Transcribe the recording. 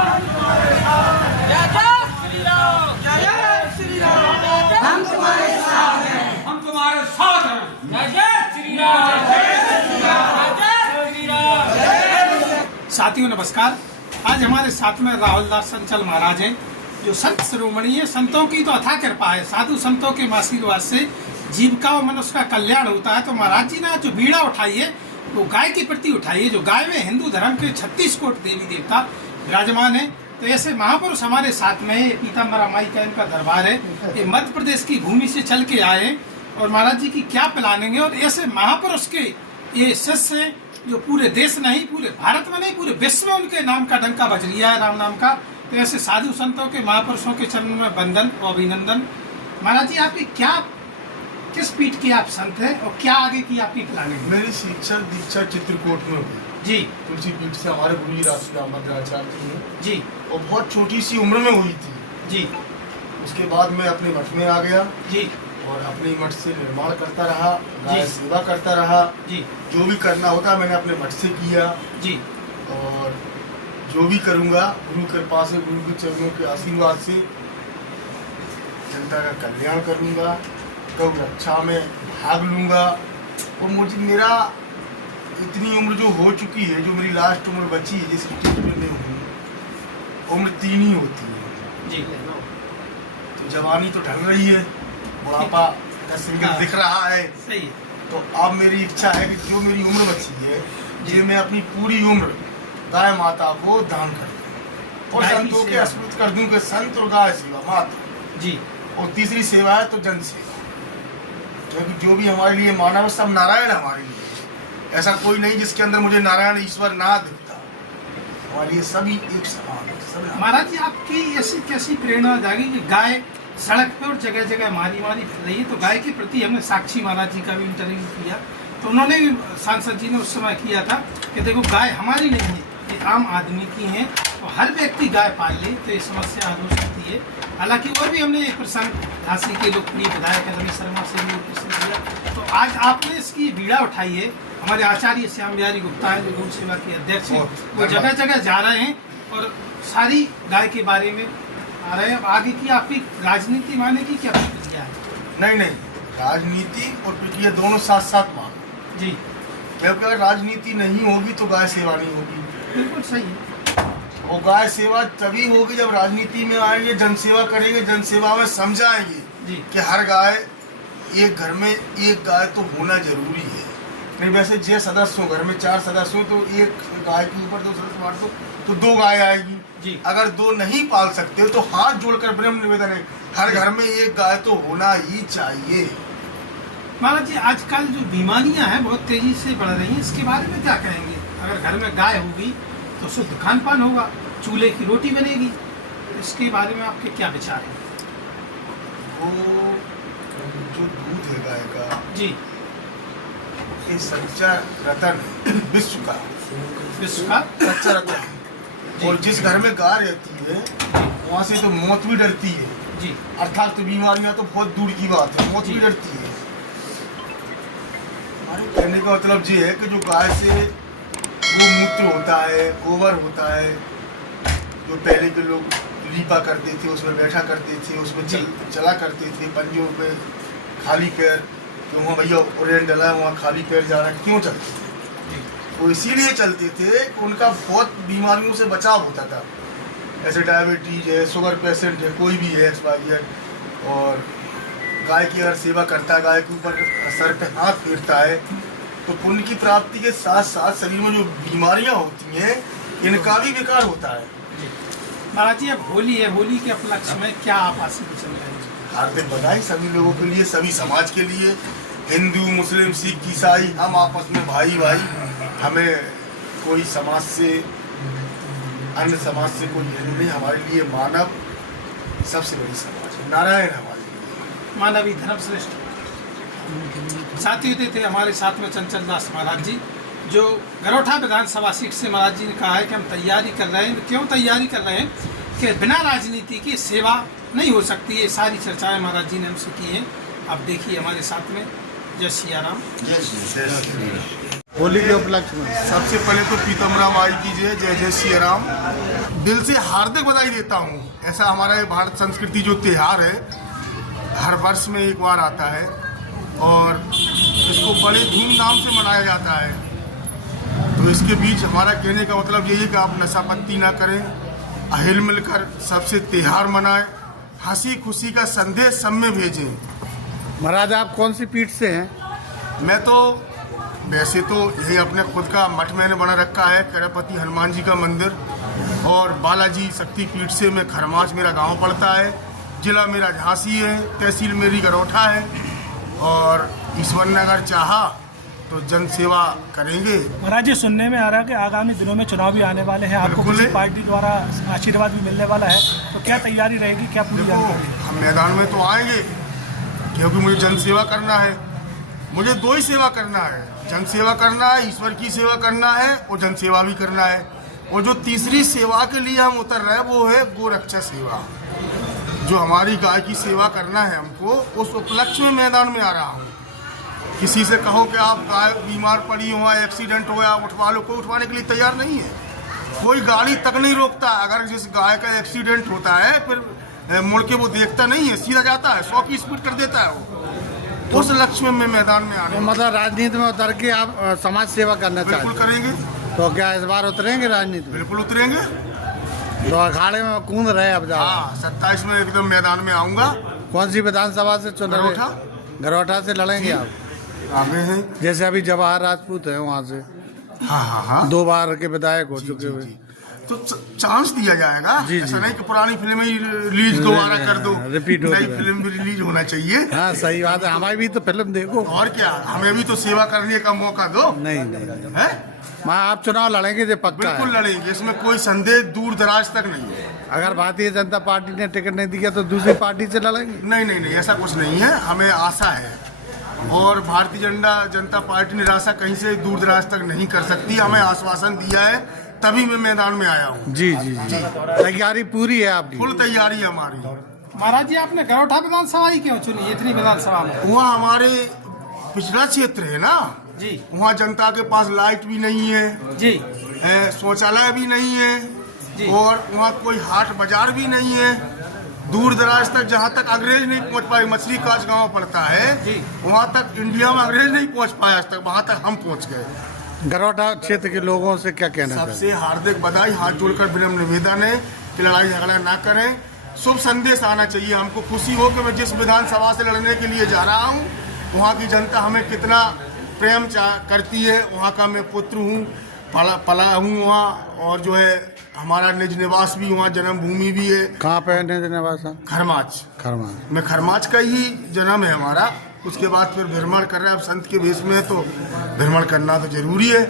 जय जय श्री राम, जय जय श्री राम, हम तुम्हारे साथ हैं, हम तुम्हारे साथ हैं। जय जय श्री राम, जय श्री राम, जय श्री राम। साथियों नमस्कार। आज हमारे साथ में राहुल दास संचल महाराज हैं, जो संत शिरोमणि है। संतों की तो अथाह कृपा है, साधु संतों के आशीर्वाद से जीविका और मनुष्य का कल्याण होता है। तो महाराज जी ने जो बीड़ा उठाई है वो गाय के प्रति उठाई है। जो गाय में हिंदू धर्म के 36 कोट देवी देवता विराजमान है। तो ऐसे महापुरुष हमारे साथ में है। पीताम्बरा माई का इनका दरबार है। ये मध्य प्रदेश की भूमि से चल के आए हैं और महाराज जी की क्या प्लानिंग है। और ऐसे महापुरुष के ये शिष्य जो पूरे देश नहीं, पूरे भारत में नहीं, पूरे विश्व में उनके नाम का डंका बज लिया है, राम नाम का। तो ऐसे साधु संतों के महापुरुषों के चरणों में वंदन और अभिनंदन। महाराज जी आपकी क्या, किस पीठ के आप संत हैं और क्या आगे की आपकी प्लानिंग? मेरी शिक्षा दीक्षा चित्रकूट में हुई जी। तुलसी पीठ से हमारे गुरु जी राष्ट्राचार्य जी हैं जी। और बहुत छोटी सी उम्र में हुई थी जी। उसके बाद मैं अपने मठ में आ गया जी। और अपने मठ से निर्माण करता रहा, गाय सेवा करता रहा जी। जो भी करना होता मैंने अपने मठ से किया जी। और जो भी करूँगा गुरु कृपा से, गुरु के चरणों के आशीर्वाद से जनता का कल्याण करूँगा, गौ रक्षा में भाग लूँगा। और मुझे मेरा इतनी उम्र जो हो चुकी है, जो मेरी लास्ट उम्र बची है जिस में मैं हूँ, उम्र 3 ही होती है जी। तो जवानी तो ढल रही है, बुढ़ापा का सिंगल दिख रहा है। सही है। तो अब मेरी इच्छा है कि जो मेरी उम्र बची है ये मैं अपनी पूरी उम्र गाय माता को दान कर दूँ और संतों के स्मृत कर दूँ कि संत और गाय सेवा माता जी। और तीसरी सेवा है तो जन सेवा, क्योंकि जो भी हमारे लिए मानव है सब नारायण हमारे लिए। ऐसा कोई नहीं जिसके अंदर मुझे नारायण ईश्वर ना दिखता। हमारे लिए सभी एक समान है, सब। महाराज जी आपकी ऐसी कैसी प्रेरणा जागी कि गाय सड़क पे और जगह जगह मारी मारी फिर रही है? तो गाय के प्रति हमने साक्षी महाराज जी का भी इंटरव्यू किया, तो उन्होंने भी, सांसद जी ने उस समय किया था कि देखो गाय हमारी नहीं है, ये आम आदमी की है और हर व्यक्ति गाय पाल ले तो ये समस्या हल हो सकती है। हालांकि और भी हमने एक प्रसंग झांसी के लोकप्रिय विधायक रमेश शर्मा से भी प्रश्न किया। तो आज आपने इसकी बीड़ा उठाई है। हमारे आचार्य श्याम बिहारी गुप्ता है जो गौ सेवा के अध्यक्ष हैं, वो जगह जगह जा रहे हैं और सारी गाय के बारे में आ रहे हैं। अब आगे की आपकी राजनीति माने की क्या प्रक्रिया है? नहीं, राजनीति और प्रक्रिया दोनों साथ साथ मानो जी। क्योंकि अगर राजनीति नहीं होगी तो गाय सेवा नहीं होगी। बिल्कुल सही है। और गाय सेवा तभी होगी जब राजनीति में आएंगे, जनसेवा करेंगे, जनसेवा में समझाएंगे कि हर गाय, एक घर में एक गाय तो होना जरूरी है। नहीं वैसे 6 सदस्य हो, घर में 4 सदस्य हो तो एक गाय के ऊपर 2 सदस्य बांट दो तो 2 गाय आएगी जी। अगर 2 नहीं पाल सकते तो हाथ जोड़कर विनम्र निवेदन है, हर घर में एक गाय तो होना ही चाहिए। महाराज जी आजकल जो बीमारियां हैं बहुत तेजी से बढ़ रही हैं, इसके बारे में क्या कहेंगे? अगर घर में गाय होगी तो शुद्ध खान पान होगा, चूल्हे की रोटी बनेगी, इसके बारे में आपके क्या विचार हैं? वो जो दूध है गाय का जी, ये सच्चा रतन है, विश्व का सच्चा रतन है। और जिस घर में गाय रहती है वहाँ से तो मौत भी डरती है जी। अर्थात तो बीमारियाँ तो बहुत दूर की बात है, मौत भी डरती है। हमारे कहने का मतलब ये है कि जो गाय से गोमूत्र होता है, गोबर होता है, जो पहले के लोग लीपा करते थे, उसमें बैठा करते थे, उसमें चला करते थे पंजों पे खाली पैर, तो वहाँ भैया ओरेंट डला है वहाँ खाली पैर जाना, क्यों चलते थे? वो इसीलिए चलते थे कि उनका बहुत बीमारियों से बचाव होता था। ऐसे डायबिटीज है, शुगर पेशेंट है, कोई भी है XYZ, और गाय की अगर सेवा करता है, गाय के ऊपर सर पे हाथ फेरता है तो पुण्य की प्राप्ति के साथ साथ शरीर में जो बीमारियां होती हैं इनका भी विकार होता है। महाराज जी अब होली है, होली के उपलक्ष्य में क्या आप आशीर्वाद चल रहे हैं? हार्दिक बधाई सभी लोगों के लिए, सभी समाज के लिए, हिंदू मुस्लिम सिख ईसाई, हम आपस में भाई भाई। हमें कोई समाज से, अन्य समाज से कोई हेतु नहीं। हमारे लिए मानव सबसे बड़ी समाज है, नारायण हमारे लिए मानवी धर्म श्रेष्ठ। साथी थे हमारे साथ में चंचल दास महाराज जी, जो गरोठा विधानसभा सीट से महाराज जी ने कहा है कि हम तैयारी कर रहे हैं। क्यों तैयारी कर रहे हैं? कि बिना राजनीति की सेवा नहीं हो सकती। ये सारी चर्चाएं महाराज जी ने हमसे की हैं। आप देखिए हमारे साथ में। जय सिया राम। जय श्री राम। होली के उपलक्ष्य में सबसे पहले तो पीतमराम आई कीजिए, जय जय श्री राम। दिल से हार्दिक बधाई देता हूँ। ऐसा हमारा ये भारत संस्कृति जो त्यौहार है हर वर्ष में एक बार आता है और इसको बड़े धूमधाम से मनाया जाता है। तो इसके बीच हमारा कहने का मतलब यही है कि आप नशापत्ती ना करें, अहिल मिलकर सबसे त्यौहार मनाएं, हंसी खुशी का संदेश सब में भेजें। महाराज आप कौन सी पीठ से हैं? मैं तो वैसे तो यही अपने खुद का मठ मैंने बना रखा है, करपति हनुमान जी का मंदिर, और बालाजी शक्ति पीठ से मैं खरमाच मेरा गांव पड़ता है, जिला मेरा झांसी है, तहसील मेरी गरौठा है, और ईश्वर ने अगर चाहा तो जन सेवा करेंगे। महाराज जी सुनने में आ रहा है कि आगामी दिनों में चुनाव भी आने वाले हैं, आपको बिल्कुल। किसी पार्टी द्वारा आशीर्वाद भी मिलने वाला है, तो क्या तैयारी रहेगी, क्या पूरी देखो जानकारी? हम मैदान में तो आएंगे क्योंकि मुझे जन सेवा करना है। मुझे दो ही सेवा करना है, जन सेवा करना है, ईश्वर की सेवा करना है और जन सेवा भी करना है। और जो तीसरी सेवा के लिए हम उतर रहे हैं वो है गोरक्षा सेवा। जो हमारी गाय की सेवा करना है हमको, उस उपलक्ष्य में मैदान में आ रहा हूँ। किसी से कहो कि आप गाय बीमार पड़ी हुआ, एक्सीडेंट हुआ, उठवा लो, कोई उठवाने के लिए तैयार नहीं है। कोई गाड़ी तक नहीं रोकता। अगर जिस गाय का एक्सीडेंट होता है फिर मुड़ के वो देखता नहीं है, सीधा जाता है, 100 की स्पीड कर देता है वो। उस लक्ष्य में मैं मैदान में आने मतलब राजनीति में उतर के आप समाज सेवा करना चाहते बिल्कुल हैं? करेंगे, तो क्या इस बार उतरेंगे राजनीति में? बिल्कुल उतरेंगे। तो अखाड़े में कूद रहे अब जाओ। हाँ 27 में एकदम मैदान में आऊंगा। कौन सी विधानसभा से चुनाव? गरौठा। गरौठा से लड़ेंगे आप? आगे हैं। जैसे अभी जवाहर राजपूत है वहाँ से हाँ हाँ हाँ 2 बार के विधायक हो चुके हुए। तो चांस दिया जाएगा। जी, ऐसा जी। नहीं कि पुरानी फिल्में ही रिलीज दोबारा कर दो, रिपीट हो नई रहा है। फिल्म भी रिलीज होना चाहिए। हाँ सही बात है, हमारी भी तो फिल्म देखो। और क्या, हमें भी तो सेवा करने का मौका दो। नहीं नहीं है आप चुनाव लड़ेंगे जो पक्का बिल्कुल है। लड़ेंगे, इसमें कोई संदेह दूर दराज तक नहीं है। अगर भारतीय जनता पार्टी ने टिकट नहीं दिया तो दूसरी पार्टी से लड़ेंगे? नहीं नहीं नहीं, ऐसा कुछ नहीं है। हमें आशा है और भारतीय जनता पार्टी निराशा कहीं से दूर दराज तक नहीं कर सकती। हमें आश्वासन दिया है तभी मैं मैदान में आया हूँ। जी जी जी तैयारी पूरी है आपकी? फुल तैयारी है हमारी। महाराज जी आपने गरौठा विधानसभा ही क्यों चुनी, इतनी विधानसभा में? वहाँ हमारे पिछड़ा क्षेत्र है ना जी वहाँ जनता के पास लाइट भी नहीं है, जी शौचालय भी नहीं है, जी। और वहाँ कोई हाट बाजार भी नहीं है। दूर दराज तक जहाँ तक अंग्रेज नहीं पहुँच पाए, मछली काज गांव पड़ता है जी। वहाँ तक इंडिया में अंग्रेज नहीं पहुँच पाया आज तक, वहाँ तक हम पहुँच गए। गरौठा क्षेत्र के लोगों से क्या कहना चाहते सबसे हार्दिक बधाई, हाथ जोड़कर विनम्र निवेदन है कि लड़ाई झगड़ा ना करें। शुभ संदेश आना चाहिए। हमको खुशी हो कि मैं जिस विधानसभा से लड़ने के लिए जा रहा हूँ वहाँ की जनता हमें कितना प्रेम करती है। वहाँ का मैं पुत्र हूँ, पला हूँ वहाँ, और जो है हमारा निज निवास भी वहाँ, जन्मभूमि भी है। कहाँ पे है निवास? खरमाच। खरमाच। मैं खरमाच का ही जन्म है हमारा। उसके बाद फिर भ्रमण कर रहे हैं, अब संत के भेष में है तो भ्रमण करना तो जरूरी है।